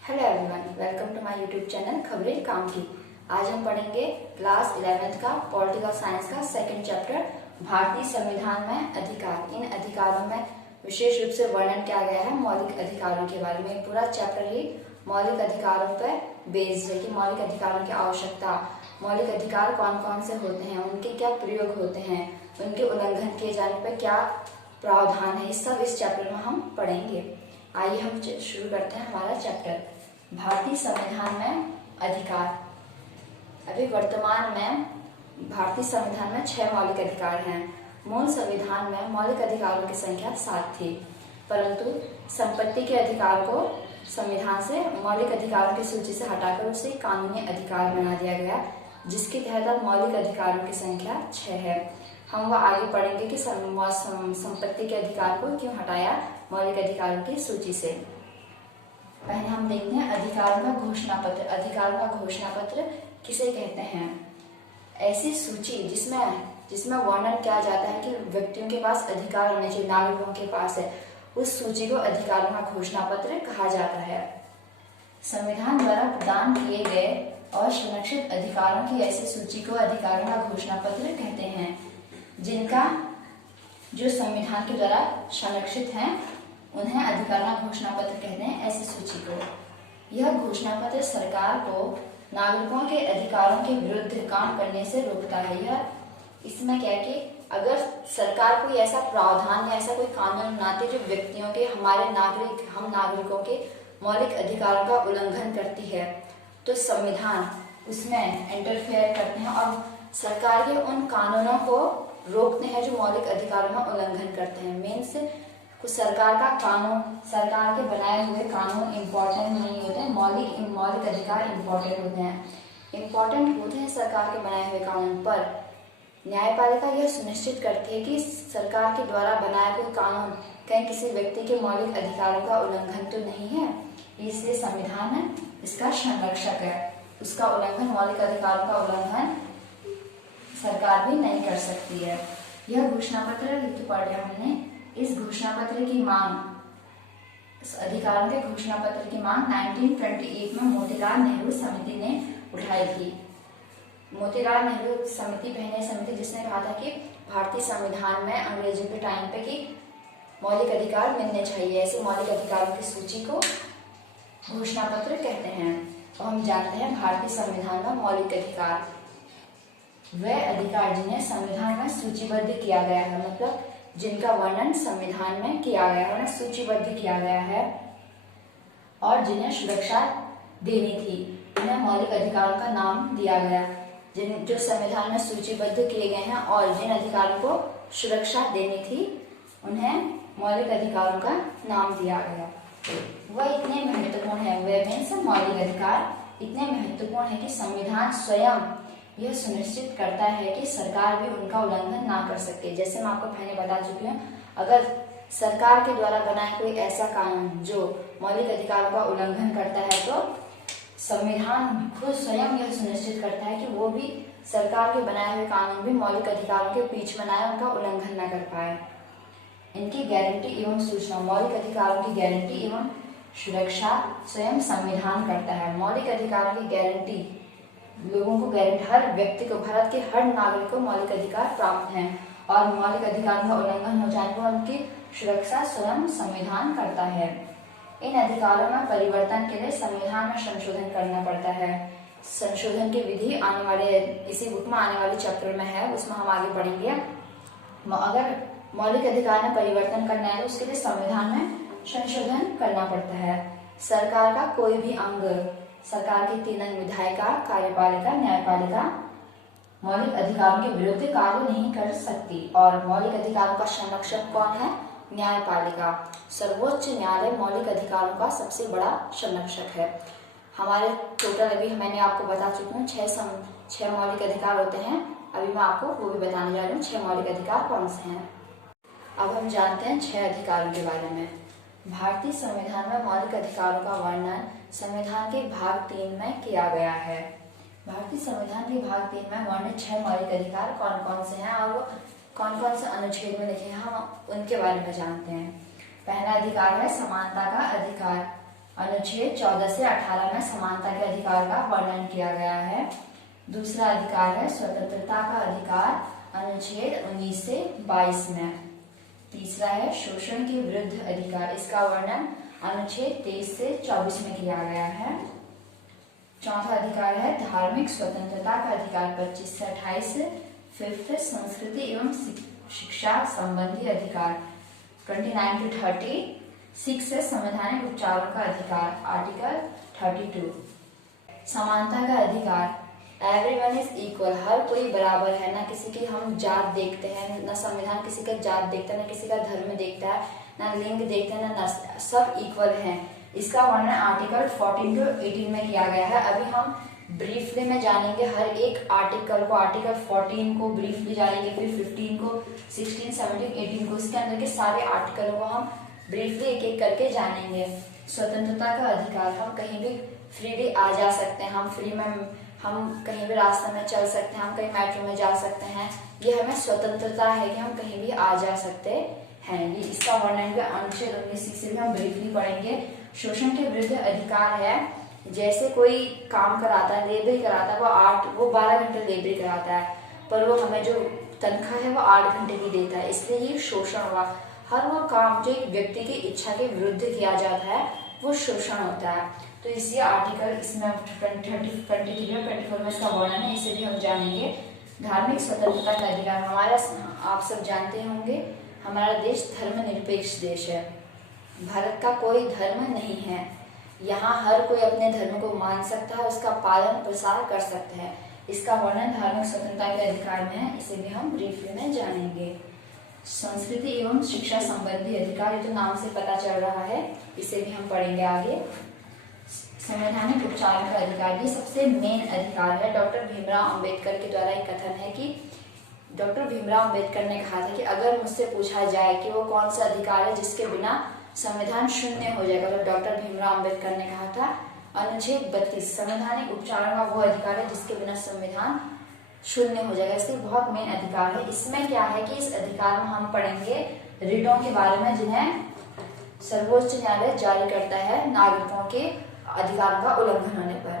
Hello everyone, welcome to my YouTube channel खबरें काम की। आज हम पढ़ेंगे क्लास 11th का पॉलिटिकल साइंस का सेकंड चैप्टर भारतीय संविधान में अधिकार। इन अधिकारों में विशेष रूप से वर्णन किया गया है मौलिक अधिकारों के बारे में। पूरा चैप्टर ही मौलिक अधिकारों पर बेस्ड है कि मौलिक अधिकारों की आवश्यकता, मौलिक अधिकार कौन कौन से होते हैं, उनके क्या प्रयोग होते हैं, उनके उल्लंघन किए जाने पर क्या प्रावधान है, इस सब इस चैप्टर में हम पढ़ेंगे। आइए हम शुरू करते हैं हमारा चैप्टर। भारतीय संविधान में अधिकार। अभी वर्तमान में भारतीय संविधान में 6 मौलिक अधिकार हैं। मूल संविधान में मौलिक अधिकारों की संख्या 7 थी, परंतु संपत्ति के अधिकार को संविधान से मौलिक अधिकारों की सूची से हटाकर उसे कानूनी अधिकार बना दिया गया, जिसके तहत अब मौलिक अधिकारों की संख्या 6 है। हम वह आगे पढ़ेंगे कि संपत्ति के अधिकार को क्यों हटाया मौलिक अधिकारों की सूची से। पहले हम देखते हैं अधिकारों का घोषणा पत्र। अधिकारों का घोषणा पत्र किसे कहते हैं? ऐसी सूची जिसमें वर्णन किया जाता है कि व्यक्तियों के पास अधिकार होने चाहिए, नागरिकों के पास है, उस सूची को अधिकारों का घोषणा पत्र कहा जाता है। संविधान द्वारा प्रदान किए गए और संरक्षित अधिकारों की ऐसी सूची को अधिकारों का घोषणा पत्र कहते हैं, जिनका जो संविधान के द्वारा संरक्षित हैं उन्हें अधिकारों का घोषणा पत्र कहते हैं। ऐसी सूची को यह घोषणा पत्र सरकार को नागरिकों के अधिकारों के विरुद्ध काम करने से रोकता है। यह इसमें क्या है कि अगर सरकार कोई ऐसा प्रावधान या ऐसा कोई कानून बनाती जो व्यक्तियों के हम नागरिकों के मौलिक अधिकारों का उल्लंघन करती है, तो संविधान उसमें इंटरफेयर करते हैं और सरकार के उन कानूनों को रोकते हैं जो मौलिक अधिकारों में उल्लंघन करते हैं। मीन्स कुछ सरकार के बनाए हुए कानून इम्पोर्टेंट नहीं होते हैं, मौलिक अधिकार इम्पोर्टेंट होते हैं सरकार के बनाए हुए कानून। पर न्यायपालिका यह सुनिश्चित करती है कि सरकार के द्वारा बनाया कोई कानून कहीं किसी व्यक्ति के मौलिक अधिकारों का उल्लंघन तो नहीं है, इसलिए संविधान इसका संरक्षक है। उसका उल्लंघन, मौलिक अधिकारों का उल्लंघन सरकार भी नहीं कर सकती है। यह घोषणा पत्र पढ़ लिया हमने। इस घोषणा पत्र की मांग, इस अधिकारों के घोषणा पत्र की मांग 1928 में मोतीलाल नेहरू समिति ने उठाई थी। मोतीलाल नेहरू समिति पहले समिति जिसने कहा था कि भारतीय संविधान में अंग्रेजों के टाइम पे कि मौलिक अधिकार मिलने चाहिए। ऐसे मौलिक अधिकारों की सूची को घोषणा पत्र कहते हैं। और हम जानते हैं भारतीय संविधान में मौलिक अधिकार वे अधिकार जिन्हें संविधान में सूचीबद्ध किया गया है, मतलब जिनका वर्णन संविधान में किया गया है, सूचीबद्ध किया गया है और जिन्हें सुरक्षा देनी थी, उन्हें मौलिक अधिकारों का नाम दिया गया। जो संविधान में सूचीबद्ध किए गए हैं और जिन अधिकारों को सुरक्षा देनी थी, उन्हें मौलिक अधिकारों का नाम दिया गया। वह इतने महत्वपूर्ण है, वे मीन्स मौलिक अधिकार इतने महत्वपूर्ण है कि संविधान स्वयं यह सुनिश्चित करता है कि सरकार भी उनका उल्लंघन ना कर सके। जैसे मैं आपको पहले बता चुकी हूँ, अगर सरकार के द्वारा बनाया कोई ऐसा कानून जो मौलिक अधिकारों का उल्लंघन करता है, तो संविधान खुद स्वयं यह सुनिश्चित करता है कि वो भी सरकार के बनाए हुए कानून भी मौलिक अधिकारों के बीच बनाए, उनका उल्लंघन न कर पाए। इनकी गारंटी एवं सूचना, मौलिक अधिकारों की गारंटी एवं सुरक्षा स्वयं संविधान करता है। मौलिक अधिकारों की गारंटी लोगों को हर व्यक्ति को, भारत के हर नागरिक को मौलिक अधिकार प्राप्त हैं और मौलिक अधिकारों का उल्लंघन हो जाने पर उनकी सुरक्षा स्वयं संविधान करता है। इन अधिकारों में परिवर्तन के लिए संविधान में संशोधन करना पड़ता है। संशोधन की विधि आने वाले इसी बुक में आने वाले चैप्टर में है, उसमें हम आगे पढ़ेंगे। अगर मौलिक अधिकार में परिवर्तन करना है तो उसके लिए संविधान में संशोधन करना पड़ता है। सरकार का कोई भी अंग, सरकार के 3 अंग विधायिका, कार्यपालिका, न्यायपालिका, मौलिक अधिकारों के विरुद्ध कार्य नहीं कर सकती। और मौलिक अधिकारों का संरक्षक कौन है? न्यायपालिका। सर्वोच्च न्यायालय मौलिक अधिकारों का सबसे बड़ा संरक्षक है। हमारे टोटल अभी मैंने आपको बता चुकी हूँ 6 मौलिक अधिकार होते हैं। अभी मैं आपको वो भी बताने जा रही हूँ 6 मौलिक अधिकार कौन से हैं। अब हम जानते हैं 6 अधिकारों के बारे में। भारतीय संविधान में मौलिक अधिकारों का वर्णन संविधान के भाग 3 में किया गया है। भारतीय संविधान के भाग 3 में वर्णित 6 मौलिक अधिकार कौन कौन से हैं और वो कौन कौन से अनुच्छेद में लिखे हैं, हम उनके बारे में जानते हैं। पहला अधिकार है समानता का अधिकार। अनुच्छेद 14 से 18 में समानता के अधिकार का वर्णन किया गया है। दूसरा अधिकार है स्वतंत्रता का अधिकार, अनुच्छेद 19 से 22 में। तीसरा है शोषण के विरुद्ध अधिकार, इसका वर्णन अनुच्छेद 23 से 24 में किया गया है। चौथा अधिकार है धार्मिक स्वतंत्रता का अधिकार, 25 से 28। फिफ्थ संस्कृति एवं शिक्षा संबंधी अधिकार, 29 to 30। 6 है संवैधानिक उपचारों का अधिकार, आर्टिकल 32। समानता का अधिकार, एवरीवन इज इक्वल, हर कोई बराबर है, ना किसी की हम जात देखते हैं, ना संविधान किसी का जात देखता है, ना किसी का धर्म देखता है, ना लिंग देखते हैं, ना नस्ल, सब इक्वल हैं। इसका वर्णन आर्टिकल 14 to 18 में किया गया है। अभी हम ब्रीफली में जानेंगे हर एक आर्टिकल को, आर्टिकल 14 को ब्रीफली जानेंगे, फिर 15 को, 16, 17, 18 को, इसके अंदर के सारे आर्टिकलों को हम ब्रीफली एक एक करके जानेंगे। स्वतंत्रता का अधिकार, हम कहीं भी फ्रीली आ जा सकते हैं, हम कहीं भी रास्ते में चल सकते हैं, हम कहीं मेट्रो में जा सकते हैं, ये हमें स्वतंत्रता है कि हम कहीं भी आ जा सकते हैं। ये इसका वर्णन भी अनुच्छेद 19 से भी हम ब्रीफली पढ़ेंगे। शोषण के विरुद्ध अधिकार है, जैसे कोई काम कराता है, लेबरी कराता है, वो 12 घंटे लेबरी कराता है, पर वो हमें जो तनख्वाह है वो 8 घंटे की देता है, इसलिए ये शोषण हुआ। हर वो काम जो एक व्यक्ति की इच्छा के विरुद्ध किया जाता है वो शोषण होता है। तो इसी आर्टिकल इसमें 23 और 24 में इसका वर्णन है, इसे भी हम जानेंगे। धार्मिक स्वतंत्रता का अधिकार, आप सब जानते होंगे हमारा देश धर्मनिरपेक्ष देश है, भारत का कोई धर्म नहीं है, यहाँ हर कोई अपने धर्म को मान सकता है, उसका पालन प्रसार कर सकता है। इसका वर्णन धार्मिक स्वतंत्रता के अधिकार में है, इसे भी हम ब्रीफली में जानेंगे। संस्कृति एवं शिक्षा संबंधी अधिकार, ये तो नाम से पता चल रहा है, इसे भी हम पढ़ेंगे आगे। संवैधानिक उपचार का अधिकार, ये सबसे मेन अधिकार है। डॉक्टर भीमराव अंबेडकर के द्वारा एक कथन है कि डॉक्टर भीमराव अंबेडकर ने कहा था कि अगर मुझसे पूछा जाए कि वो कौन सा अधिकार है जिसके बिना संविधान शून्य हो जाएगा, तो डॉक्टर भीमराव अंबेडकर ने कहा था अनुच्छेद 32, संवैधानिक उपचारों का वो अधिकार है जिसके बिना संविधान शून्य हो जाएगा। इसलिए बहुत मेन अधिकार है। इसमें क्या है कि इस अधिकार में हम पढ़ेंगे रिटों के बारे में, जिन्हें सर्वोच्च न्यायालय जारी करता है नागरिकों के अधिकारों का उल्लंघन होने पर।